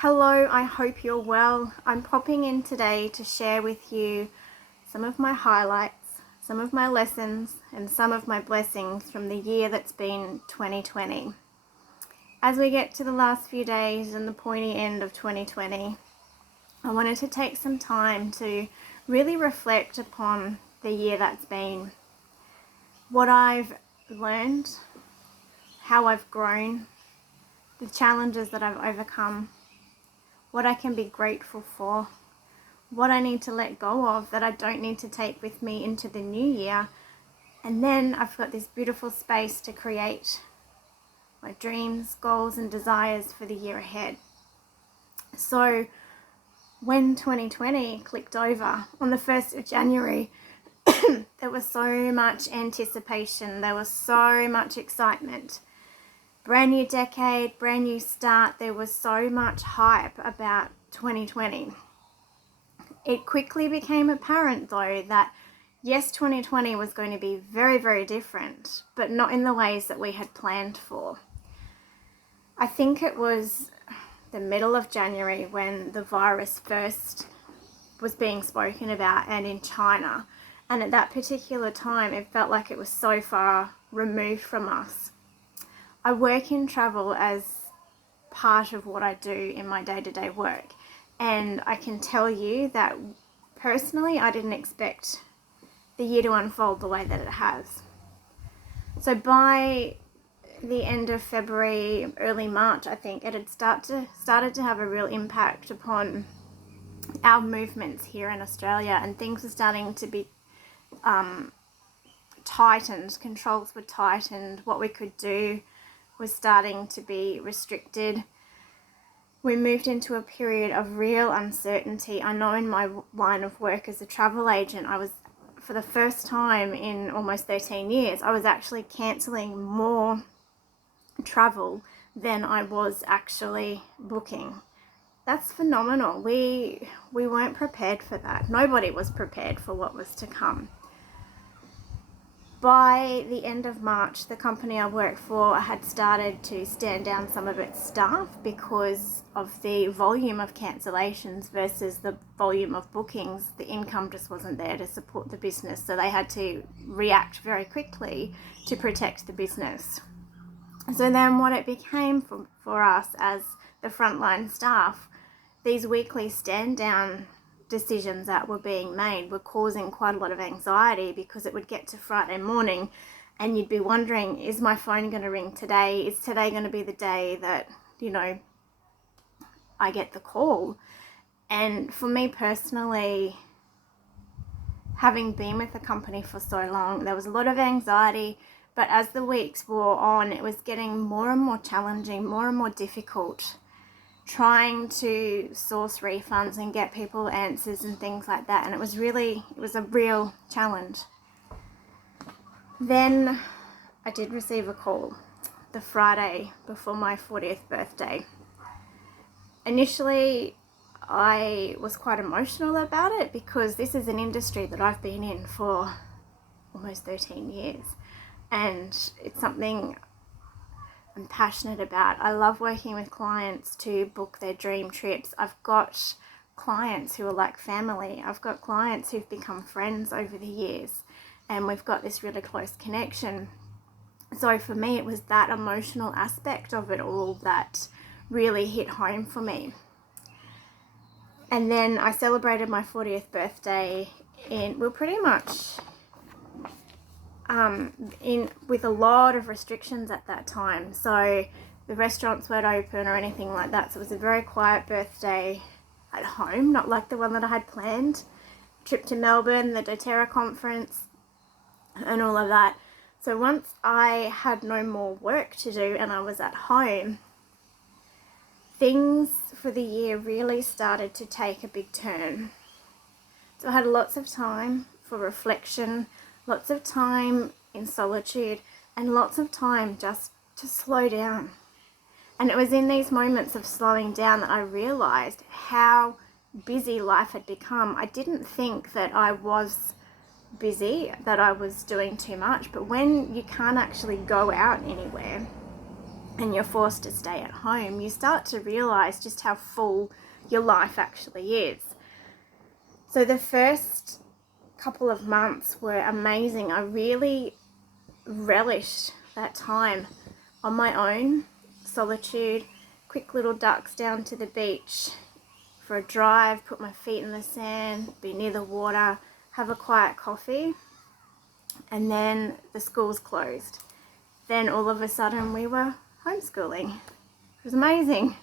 Hello, I hope you're well. I'm popping in today to share with you some of my highlights, some of my lessons, and some of my blessings from the year that's been 2020. As we get to the last few days and the pointy end of 2020, I wanted to take some time to really reflect upon the year that's been, what I've learned, how I've grown, the challenges that I've overcome, what I can be grateful for, what I need to let go of that I don't need to take with me into the new year. And then I've got this beautiful space to create my dreams, goals, and desires for the year ahead. So when 2020 clicked over on the 1st of January, there was so much anticipation, there was so much excitement. Brand new decade, brand new start. There was so much hype about 2020. It quickly became apparent though that yes, 2020 was going to be very, very different, but not in the ways that we had planned for. I think it was the middle of January when the virus first was being spoken about, and in China. And at that particular time, it felt like it was so far removed from us. I work in travel as part of what I do in my day-to-day work, and I can tell you that personally I didn't expect the year to unfold the way that it has. So by the end of February, early March, I think it had started to have a real impact upon our movements here in Australia, and things were starting to be tightened. Controls were tightened. What we could do was starting to be restricted. We moved into a period of real uncertainty. I know in my line of work as a travel agent, I was, for the first time in almost 13 years, I was actually cancelling more travel than I was actually booking. That's phenomenal. We weren't prepared for that. Nobody was prepared for what was to come. By the end of March, the company I work for had started to stand down some of its staff because of the volume of cancellations versus the volume of bookings. The income just wasn't there to support the business, so they had to react very quickly to protect the business. So then what it became for us as the frontline staff, these weekly stand down decisions that were being made were causing quite a lot of anxiety, because it would get to Friday morning and you'd be wondering, is my phone going to ring today? Is today going to be the day that, I get the call? And for me personally, having been with the company for so long, there was a lot of anxiety, but as the weeks wore on, it was getting more and more challenging, more and more difficult, trying to source refunds and get people answers and things like that. And it was a real challenge. Then I did receive a call the Friday before my 40th birthday. Initially, I was quite emotional about it because this is an industry that I've been in for almost 13 years. And it's something I'm passionate about. I love working with clients to book their dream trips. I've got clients who are like family. I've got clients who've become friends over the years, and we've got this really close connection. So for me, it was that emotional aspect of it all that really hit home for me. And then I celebrated my 40th birthday pretty much with a lot of restrictions at that time. So the restaurants weren't open or anything like that. So it was a very quiet birthday at home, not like the one that I had planned. Trip to Melbourne, the doTERRA conference, and all of that. So once I had no more work to do and I was at home, things for the year really started to take a big turn. So I had lots of time for reflection, lots of time in solitude, and lots of time just to slow down. And it was in these moments of slowing down that I realized how busy life had become. I didn't think that I was busy, that I was doing too much, but when you can't actually go out anywhere, and you're forced to stay at home, you start to realize just how full your life actually is. So the first couple of months were amazing. I really relished that time on my own, solitude, quick little ducks down to the beach for a drive, put my feet in the sand, be near the water, have a quiet coffee, and then the schools closed. Then all of a sudden we were homeschooling. It was amazing.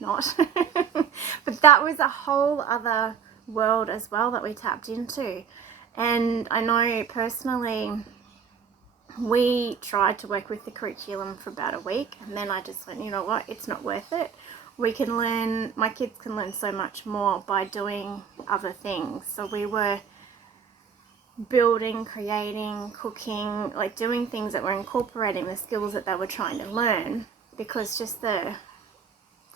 Not. But that was a whole other world as well that we tapped into. And I know personally we tried to work with the curriculum for about a week, and then I just went, you know what, it's not worth it. We can learn, my kids can learn so much more by doing other things. So we were building, creating, cooking, like doing things that were incorporating the skills that they were trying to learn, because just the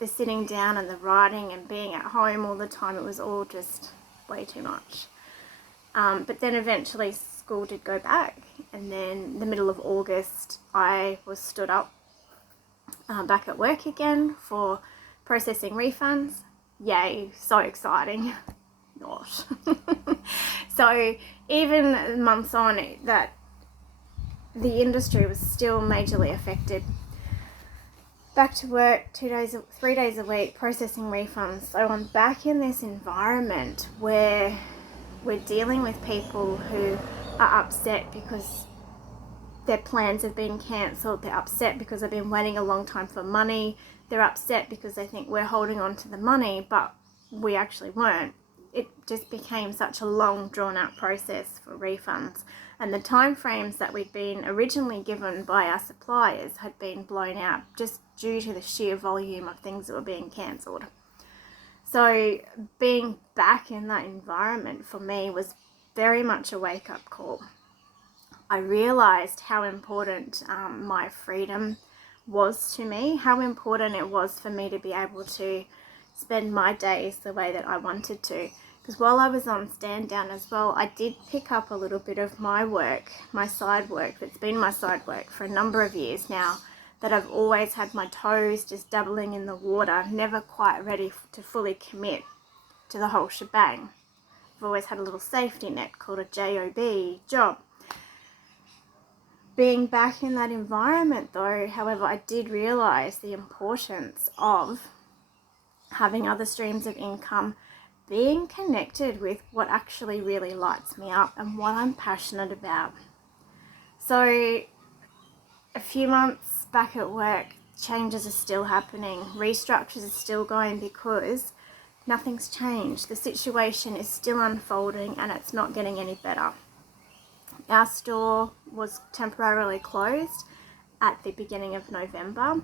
sitting down and the writing and being at home all the time, it was all just way too much. But then eventually school did go back, and then the middle of August I was stood up back at work again for processing refunds. Yay, so exciting. Not. So even months on, that the industry was still majorly affected. Back to work 3 days a week processing refunds. So I'm back in this environment where we're dealing with people who are upset because their plans have been cancelled. They're upset because they've been waiting a long time for money. They're upset because they think we're holding on to the money, but we actually weren't. It just became such a long, drawn-out process for refunds. And the time frames that we'd been originally given by our suppliers had been blown out just due to the sheer volume of things that were being cancelled. So being back in that environment for me was very much a wake-up call. I realised how important my freedom was to me, how important it was for me to be able to spend my days the way that I wanted to. Because while I was on stand down as well, I did pick up a little bit of my work, my side work, that's been my side work for a number of years now, that I've always had my toes just dabbling in the water, never quite ready to fully commit to the whole shebang. I've always had a little safety net called a job. Being back in that environment though, however, I did realise the importance of having other streams of income, being connected with what actually really lights me up and what I'm passionate about. So a few months back at work, changes are still happening, restructures are still going because nothing's changed. The situation is still unfolding and it's not getting any better. Our store was temporarily closed at the beginning of November.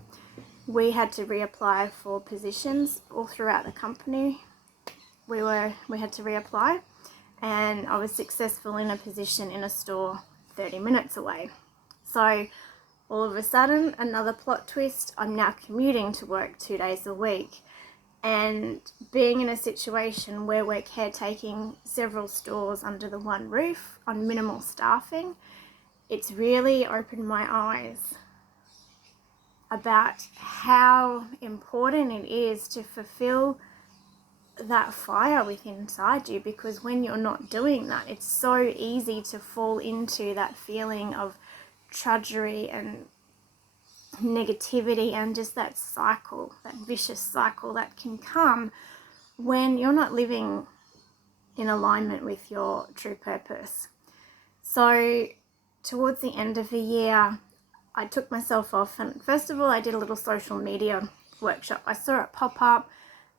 We had to reapply for positions all throughout the company. We had to reapply, and I was successful in a position in a store 30 minutes away. So all of a sudden, another plot twist, I'm now commuting to work 2 days a week, and being in a situation where we're caretaking several stores under the one roof on minimal staffing, it's really opened my eyes about how important it is to fulfill that fire within inside you, because when you're not doing that, it's so easy to fall into that feeling of drudgery and negativity and just that cycle, that vicious cycle that can come when you're not living in alignment with your true purpose. So towards the end of the year, I took myself off, and first of all I did a little social media workshop. I saw it pop up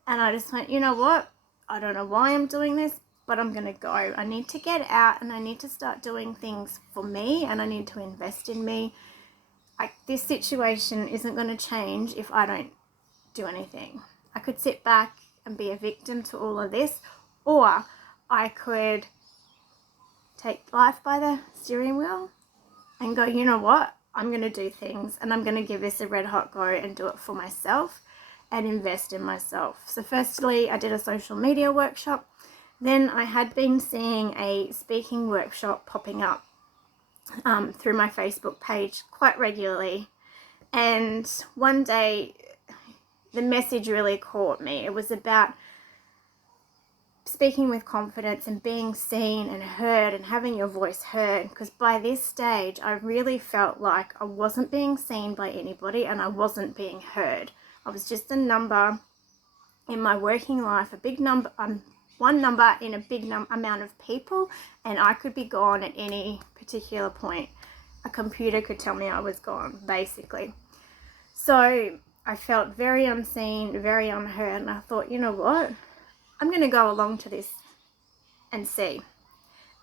and I just went, you know what, I don't know why I'm doing this, but I'm going to go. I need to get out and I need to start doing things for me, and I need to invest in me. This situation isn't going to change if I don't do anything. I could sit back and be a victim to all of this, or I could take life by the steering wheel and go, you know what, I'm going to do things and I'm going to give this a red hot go and do it for myself and invest in myself. So firstly, I did a social media workshop. Then I had been seeing a speaking workshop popping up through my Facebook page quite regularly. And one day the message really caught me. It was about speaking with confidence and being seen and heard and having your voice heard, because by this stage I really felt like I wasn't being seen by anybody and I wasn't being heard. I was just a number in my working life, a big number, one number in a big amount of people, and I could be gone at any particular point. A computer could tell me I was gone, basically. So I felt very unseen, very unheard, and I thought, you know what? I'm going to go along to this and see.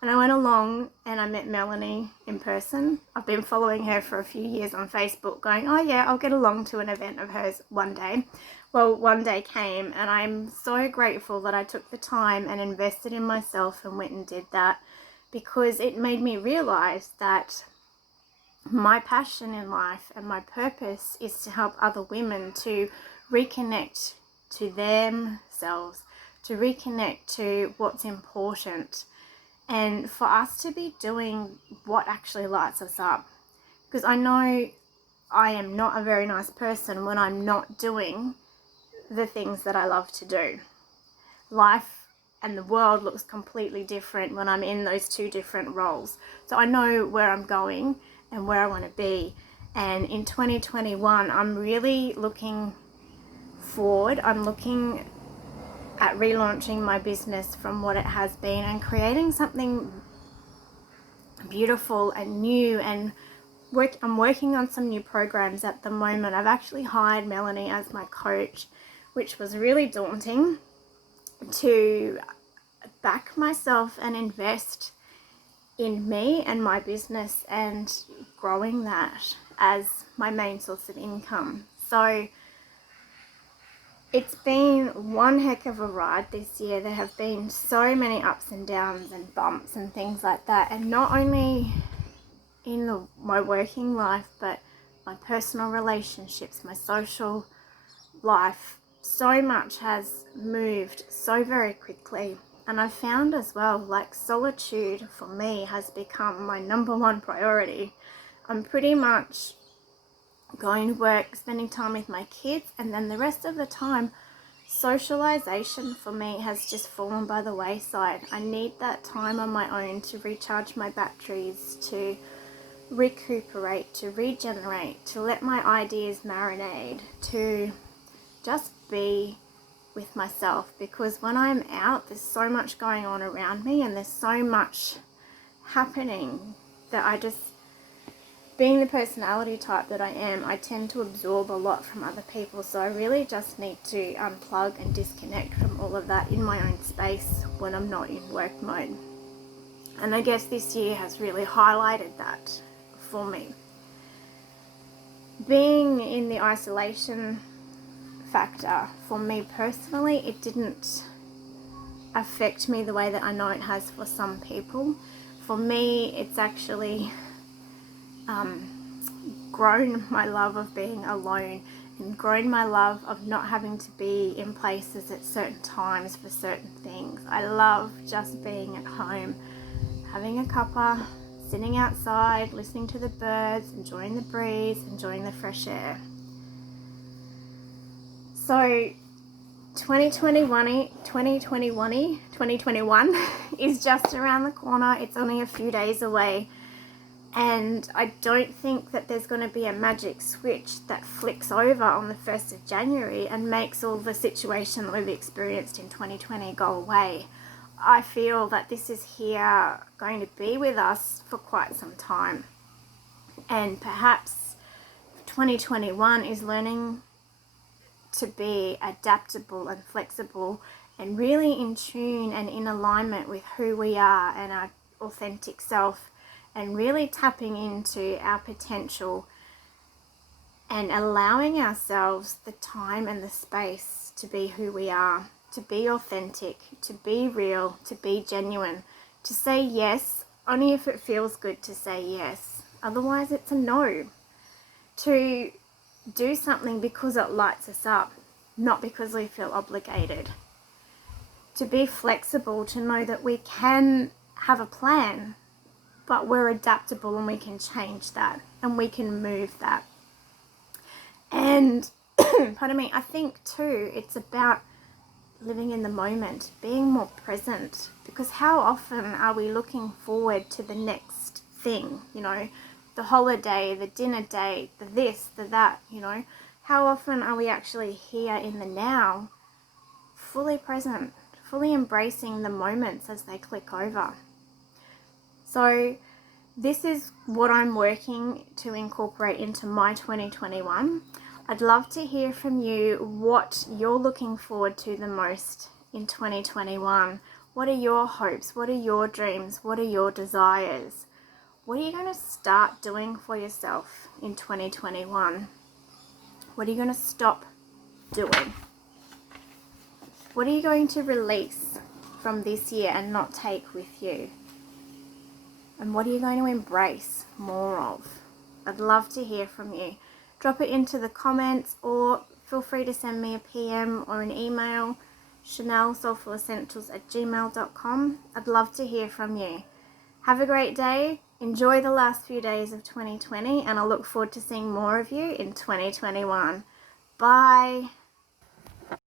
And I went along and I met Melanie in person. I've been following her for a few years on Facebook, going, oh yeah, I'll get along to an event of hers one day. Well, one day came, and I'm so grateful that I took the time and invested in myself and went and did that, because it made me realize that my passion in life and my purpose is to help other women to reconnect to themselves, to reconnect to what's important, and for us to be doing what actually lights us up. Because I know I am not a very nice person when I'm not doing the things that I love to do. Life and the world looks completely different when I'm in those two different roles. So I know where I'm going and where I want to be. And in 2021, I'm really looking forward. I'm looking at relaunching my business from what it has been and creating something beautiful and new, and I'm working on some new programs at the moment. I've actually hired Melanie as my coach, which was really daunting, to back myself and invest in me and my business and growing that as my main source of income. So it's been one heck of a ride this year. There have been so many ups and downs and bumps and things like that. And not only in my working life, but my personal relationships, my social life. So much has moved so very quickly. And I found as well, like, solitude for me has become my number one priority. I'm pretty much going to work, spending time with my kids, and then the rest of the time, socialization for me has just fallen by the wayside. I need that time on my own to recharge my batteries, to recuperate, to regenerate, to let my ideas marinate, to just be with myself. Because when I'm out, there's so much going on around me and there's so much happening that I just, being the personality type that I am, I tend to absorb a lot from other people. So I really just need to unplug and disconnect from all of that in my own space when I'm not in work mode. And I guess this year has really highlighted that for me. Being in the isolation factor, for me personally, it didn't affect me the way that I know it has for some people. For me, it's actually grown my love of being alone and grown my love of not having to be in places at certain times for certain things. I love just being at home, having a cuppa, sitting outside, listening to the birds, enjoying the breeze, enjoying the fresh air. So 2021 is just around the corner. It's only a few days away. And I don't think that there's going to be a magic switch that flicks over on the 1st of January and makes all the situation that we've experienced in 2020 go away. I feel that this is here going to be with us for quite some time. And perhaps 2021 is learning to be adaptable and flexible and really in tune and in alignment with who we are and our authentic self, and really tapping into our potential and allowing ourselves the time and the space to be who we are, to be authentic, to be real, to be genuine, to say yes only if it feels good to say yes. Otherwise it's a no. To do something because it lights us up, not because we feel obligated. To be flexible, to know that we can have a plan, but we're adaptable and we can change that and we can move that. And pardon me, I think too it's about living in the moment, being more present, because how often are we looking forward to the next thing, you know, the holiday, the dinner date, the this, the that, you know? How often are we actually here in the now, fully present, fully embracing the moments as they click over? So this is what I'm working to incorporate into my 2021. I'd love to hear from you what you're looking forward to the most in 2021. What are your hopes? What are your dreams? What are your desires? What are you going to start doing for yourself in 2021? What are you going to stop doing? What are you going to release from this year and not take with you? And what are you going to embrace more of? I'd love to hear from you. Drop it into the comments or feel free to send me a PM or an email, chanelsoulfulessentials@gmail.com. I'd love to hear from you. Have a great day. Enjoy the last few days of 2020 and I look forward to seeing more of you in 2021. Bye.